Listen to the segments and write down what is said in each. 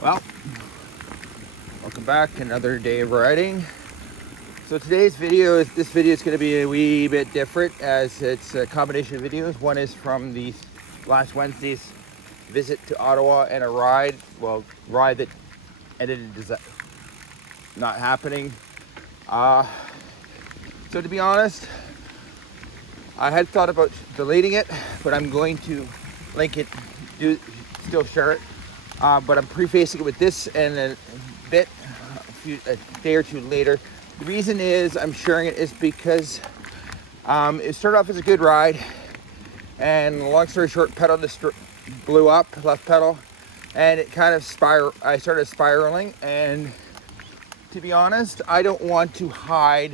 Well, welcome back. Another day of riding. So today's video is going to be a wee bit different, as it's a combination of videos. One is from the last Wednesday's visit to Ottawa and a ride that ended in not happening. So to be honest, I had thought about deleting it, but I'm going to link it, still share it. But I'm prefacing it with this and a day or two later. The reason is I'm sharing it is because it started off as a good ride, and long story short, pedal just blew up, left pedal, and it kind of I started spiraling. And to be honest, I don't want to hide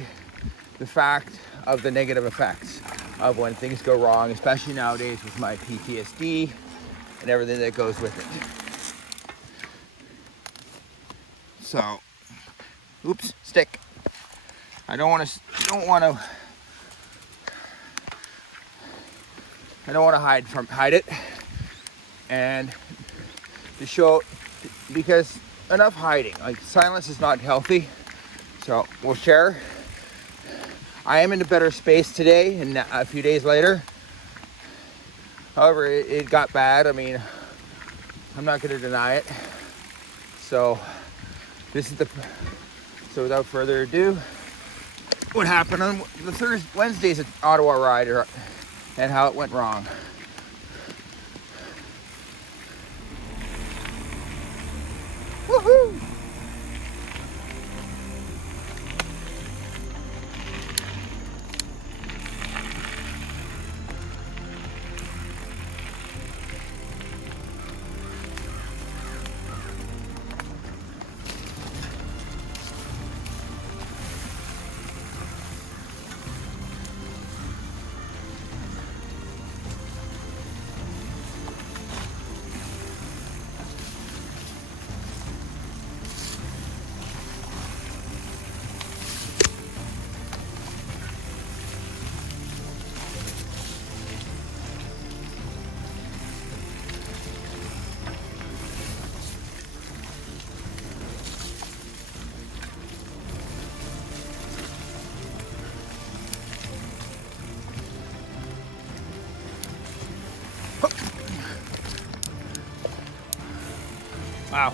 the fact of the negative effects of when things go wrong, especially nowadays with my PTSD and everything that goes with it. So, oops, stick. I don't want to hide it, and to show, because enough hiding. Like, silence is not healthy. So we'll share. I am in a better space today, and a few days later. However, it got bad. I mean, I'm not going to deny it. So so without further ado, what happened on the Wednesday's Ottawa ride, and how it went wrong. Woohoo! Wow.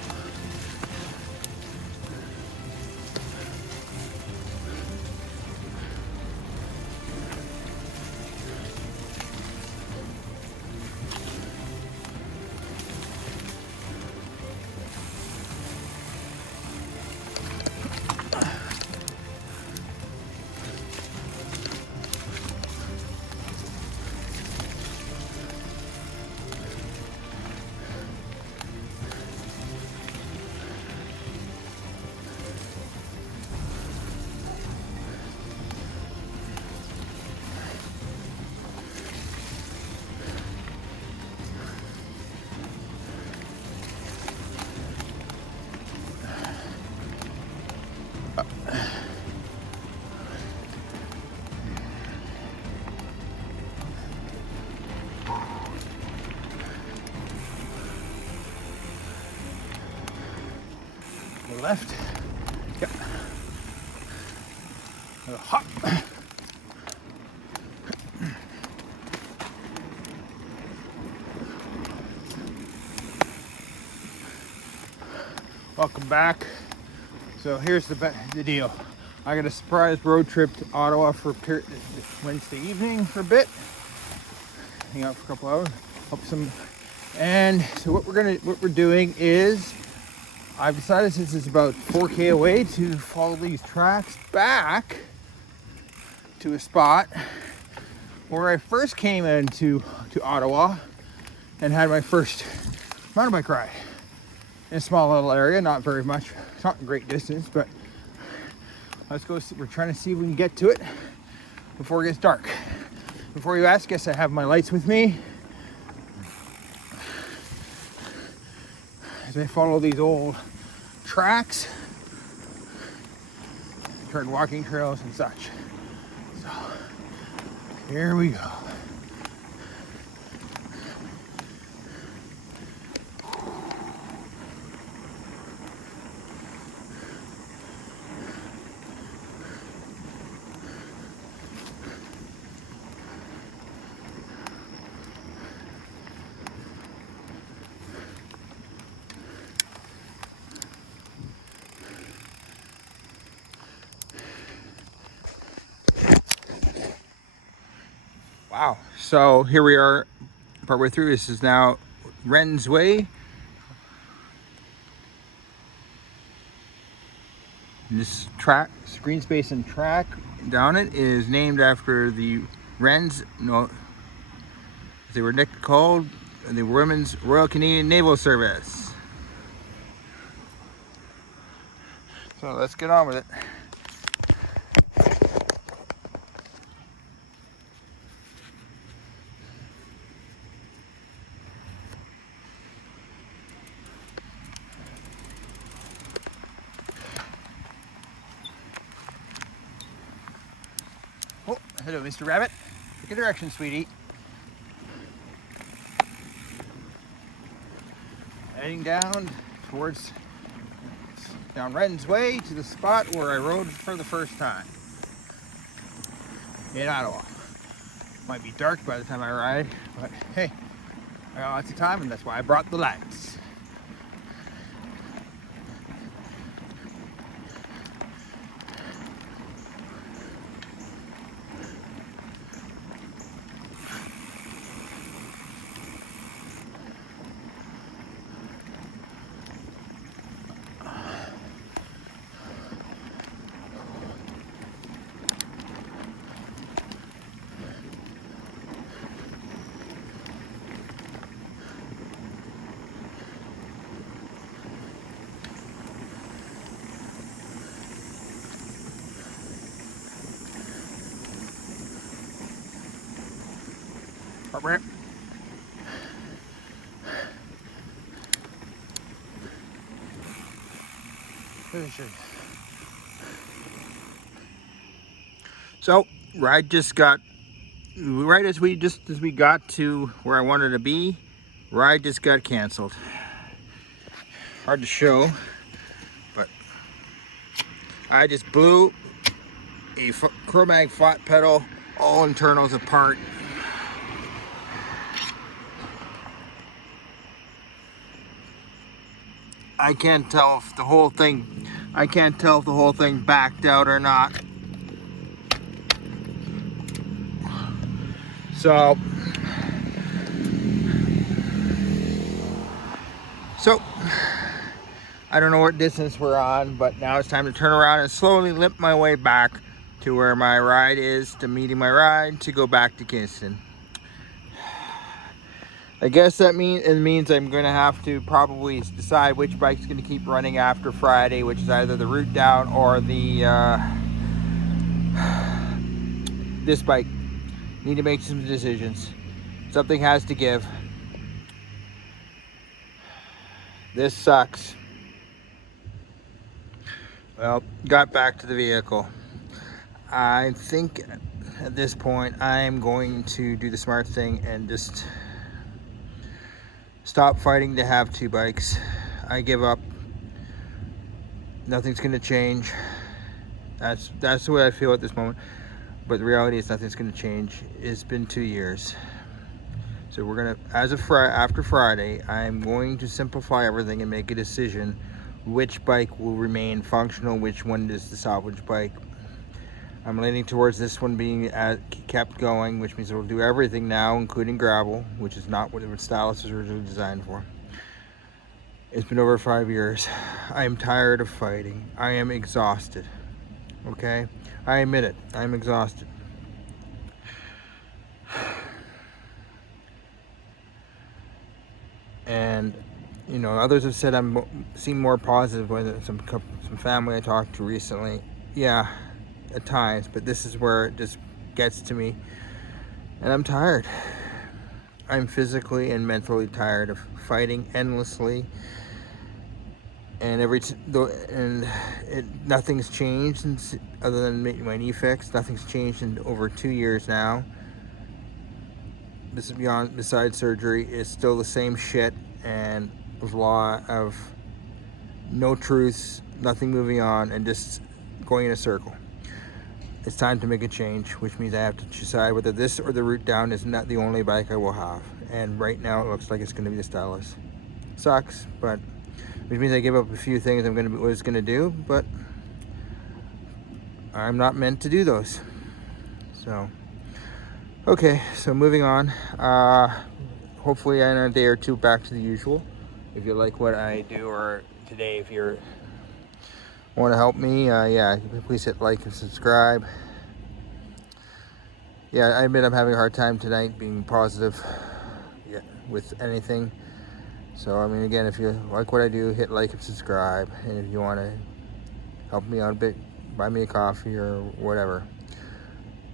Left. Yep. Hop. Welcome back. So here's the deal. I got a surprise road trip to Ottawa for Wednesday evening for a bit. Hang out for a couple hours. And so what we're doing is, I've decided, since it's about 4K away, to follow these tracks back to a spot where I first came into Ottawa and had my first mountain bike ride in a small little area. Not very much, it's not a great distance, but let's go. We're trying to see if we can get to it before it gets dark. Before you ask, yes, I have my lights with me as I follow these old tracks, turn walking trails and such. So here we go. Wow. So here we are, partway through. This is now Wren's Way. This track, green space and track down it, is named after the Wrens. No, they were called the Women's Royal Canadian Naval Service. So let's get on with it. Oh, hello, Mr. Rabbit. Pick a direction, sweetie. Heading down towards down Wren's Way to the spot where I rode for the first time in Ottawa. Might be dark by the time I ride, but hey, I got lots of time, and that's why I brought the lights. So right as we got to where I wanted to be, ride just got canceled. Hard to show, but I just blew a Chromag flat pedal, all internals apart. I can't tell if the whole thing backed out or not. So I don't know what distance we're on, but now it's time to turn around and slowly limp my way back to where my ride is, to meeting my ride to go back to Kingston. I guess that means I'm going to have to probably decide which bike's going to keep running after Friday, which is either the route down or the this bike. Need to make some decisions. Something has to give. This sucks. Well, got back to the vehicle. I think at this point I'm going to do the smart thing and just stop fighting to have two bikes. I give up. Nothing's going to change. That's the way I feel at this moment. But the reality is nothing's going to change. It's been 2 years. So we're going to, after Friday, I'm going to simplify everything and make a decision which bike will remain functional, which one is the salvage bike. I'm leaning towards this one being kept going, which means it will do everything now, including gravel, which is not what Stylus was originally designed for. It's been over 5 years. I am tired of fighting. I am exhausted. Okay? I admit it. I'm exhausted. And you know, others have said seem more positive. Whether some family I talked to recently, yeah, at times. But this is where it just gets to me, and I'm tired. I'm physically and mentally tired of fighting endlessly. And nothing's changed other than my knee fix. Nothing's changed in over 2 years now. This is besides surgery. It's still the same shit and law of no truths, nothing moving on, and just going in a circle. It's time to make a change, which means I have to decide whether this or the route down is not the only bike I will have. And right now it looks like it's going to be the Stylus. Sucks, but which means I give up a few things I was going to do, but I'm not meant to do those. So Okay, so moving on. Hopefully in a day or two back to the usual. If you like what I do, or today if you want to help me, yeah, please hit like and subscribe. Yeah, I admit I'm having a hard time tonight being positive, yeah, with anything. So I mean, again, if you like what I do, hit like and subscribe. And if you want to help me out a bit, buy me a coffee or whatever.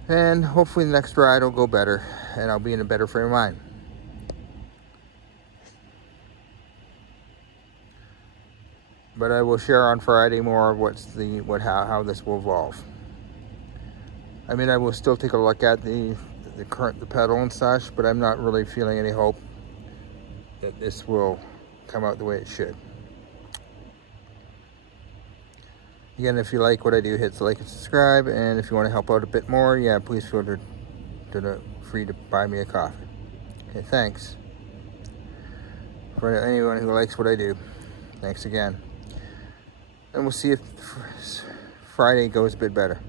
And hopefully the next ride will go better and I'll be in a better frame of mind. But I will share on Friday more of how this will evolve. I mean, I will still take a look at the pedal and such, but I'm not really feeling any hope that this will come out the way it should. Again, if you like what I do, hit like and subscribe. And if you want to help out a bit more, yeah, please feel free to buy me a coffee. Okay, thanks. For anyone who likes what I do, thanks again. And we'll see if Friday goes a bit better.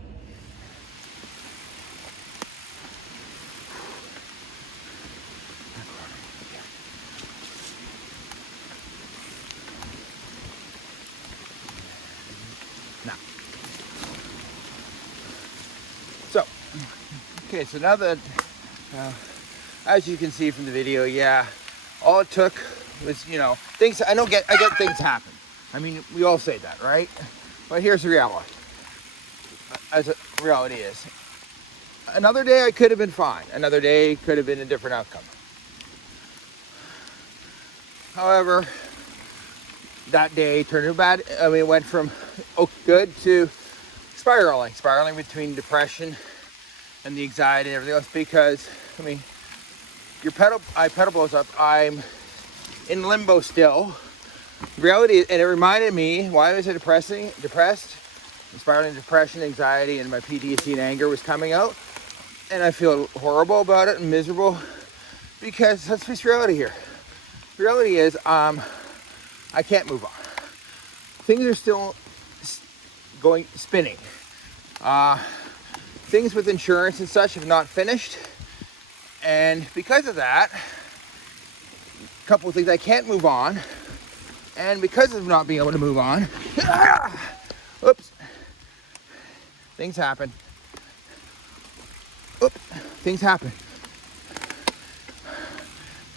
So now that, as you can see from the video, yeah, all it took was, things. I get things happen. I mean, we all say that, right? But here's the reality. As a reality is, another day I could have been fine. Another day could have been a different outcome. However, that day turned into bad. I mean, it went from good to spiraling between depression and the anxiety and everything else, because I mean, pedal blows up, I'm in limbo still. Reality, and it reminded me, why was I depressed, spiraling depression, anxiety, and my PTSD and anger was coming out, and I feel horrible about it and miserable, because let's face reality here. Reality is, I can't move on. Things are still spinning. Things with insurance and such have not finished, and because of that, a couple of things, I can't move on, and because of not being able to move on, oops, things happen.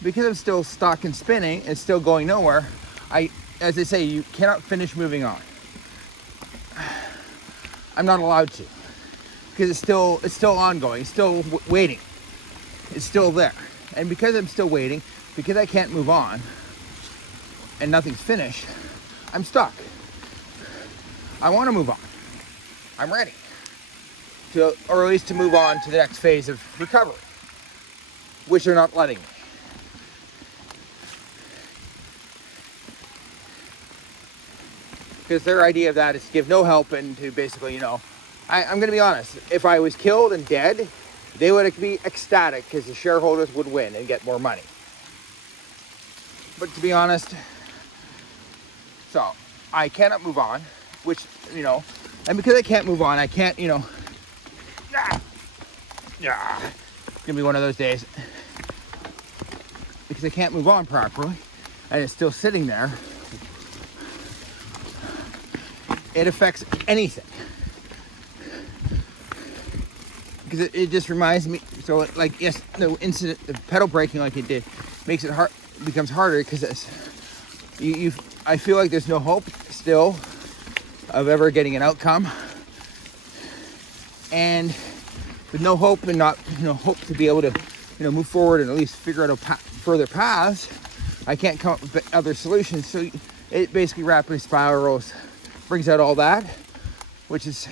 Because I'm still stuck and spinning and still going nowhere, as they say, you cannot finish moving on. I'm not allowed to. Because it's still ongoing, it's still waiting, it's still there. And because I'm still waiting, because I can't move on, and nothing's finished, I'm stuck. I want to move on. I'm ready to, or at least to move on to the next phase of recovery, which they're not letting me. Because their idea of that is to give no help and to basically, I'm going to be honest, if I was killed and dead, they would be ecstatic because the shareholders would win and get more money. But to be honest, so I cannot move on, which, and because I can't move on, I can't, it's going to be one of those days. Because I can't move on properly, and it's still sitting there, it affects anything. Because it just reminds me, so like, yes, the incident, the pedal braking like it did, makes it hard, becomes harder, because I feel like there's no hope still of ever getting an outcome, and with no hope and not, hope to be able to, move forward and at least figure out further paths, I can't come up with other solutions. So it basically rapidly spirals, brings out all that, which is,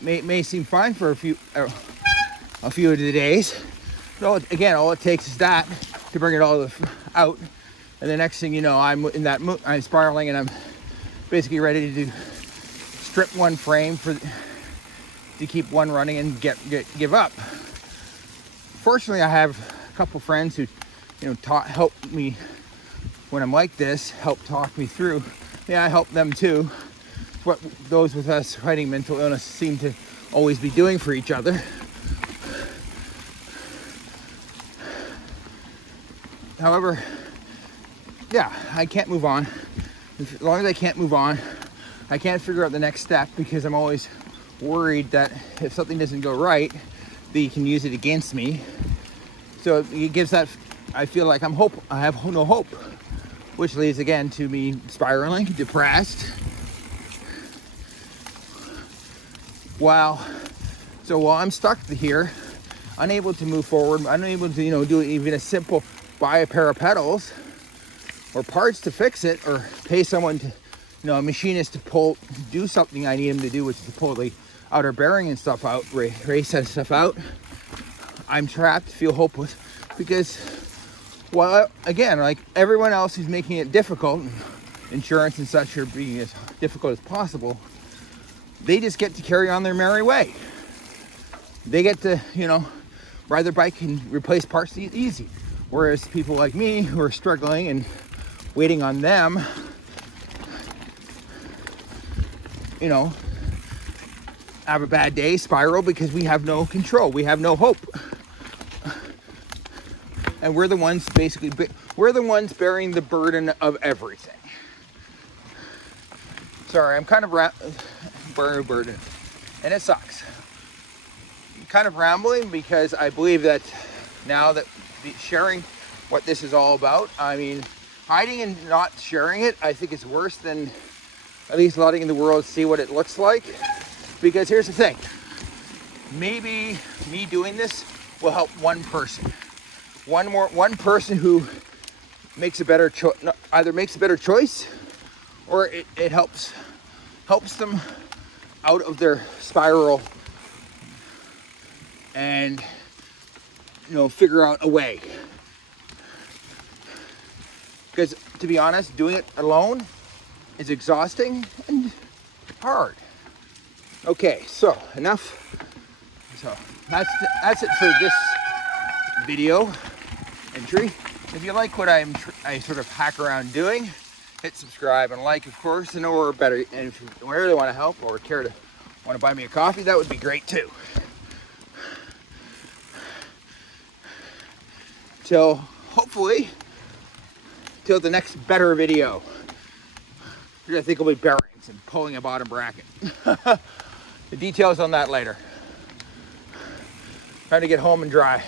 may seem fine for a few of the days. So again, all it takes is that to bring it all out, and the next thing you know, I'm in that I'm spiraling, and I'm basically ready to strip one frame to keep one running and give up. Fortunately, I have a couple friends who, help me when I'm like this, help talk me through. Yeah, I help them too. What those with us fighting mental illness seem to always be doing for each other. however, yeah, I can't move on. As long as I can't move on, I can't figure out the next step, because I'm always worried that if something doesn't go right, they can use it against me. So it gives that, I feel like I have no hope, which leads again to me spiraling, depressed. While I'm stuck here, unable to move forward, unable to, do even a simple buy a pair of pedals or parts to fix it, or pay someone to, a machinist to do something I need him to do, which is to pull the outer bearing and stuff out, race that stuff out. I'm trapped, feel hopeless, because, well, again, like everyone else who's making it difficult, insurance and such are being as difficult as possible, they just get to carry on their merry way. They get to, ride their bike and replace parts easy. Whereas people like me who are struggling and waiting on them, have a bad day, spiral, because we have no control. We have no hope. And we're the ones bearing the burden of everything. Sorry, I'm kind of bearing a burden, and it sucks. I'm kind of rambling, because I believe that now that sharing what this is all about, I mean, hiding and not sharing it, I think it's worse than at least letting the world see what it looks like. Because here's the thing, maybe me doing this will help one person. One person who makes a better choice, either makes a better choice, or it helps them out of their spiral and figure out a way. Because to be honest, doing it alone is exhausting and hard. Okay, so enough. So that's it for this video entry. If you like what I sort of hack around doing, hit subscribe and like, of course, or better, and if you really want to help or want to buy me a coffee, that would be great too. Hopefully till the next better video, which I think will be bearings and pulling a bottom bracket. The details on that later. Trying to get home and dry.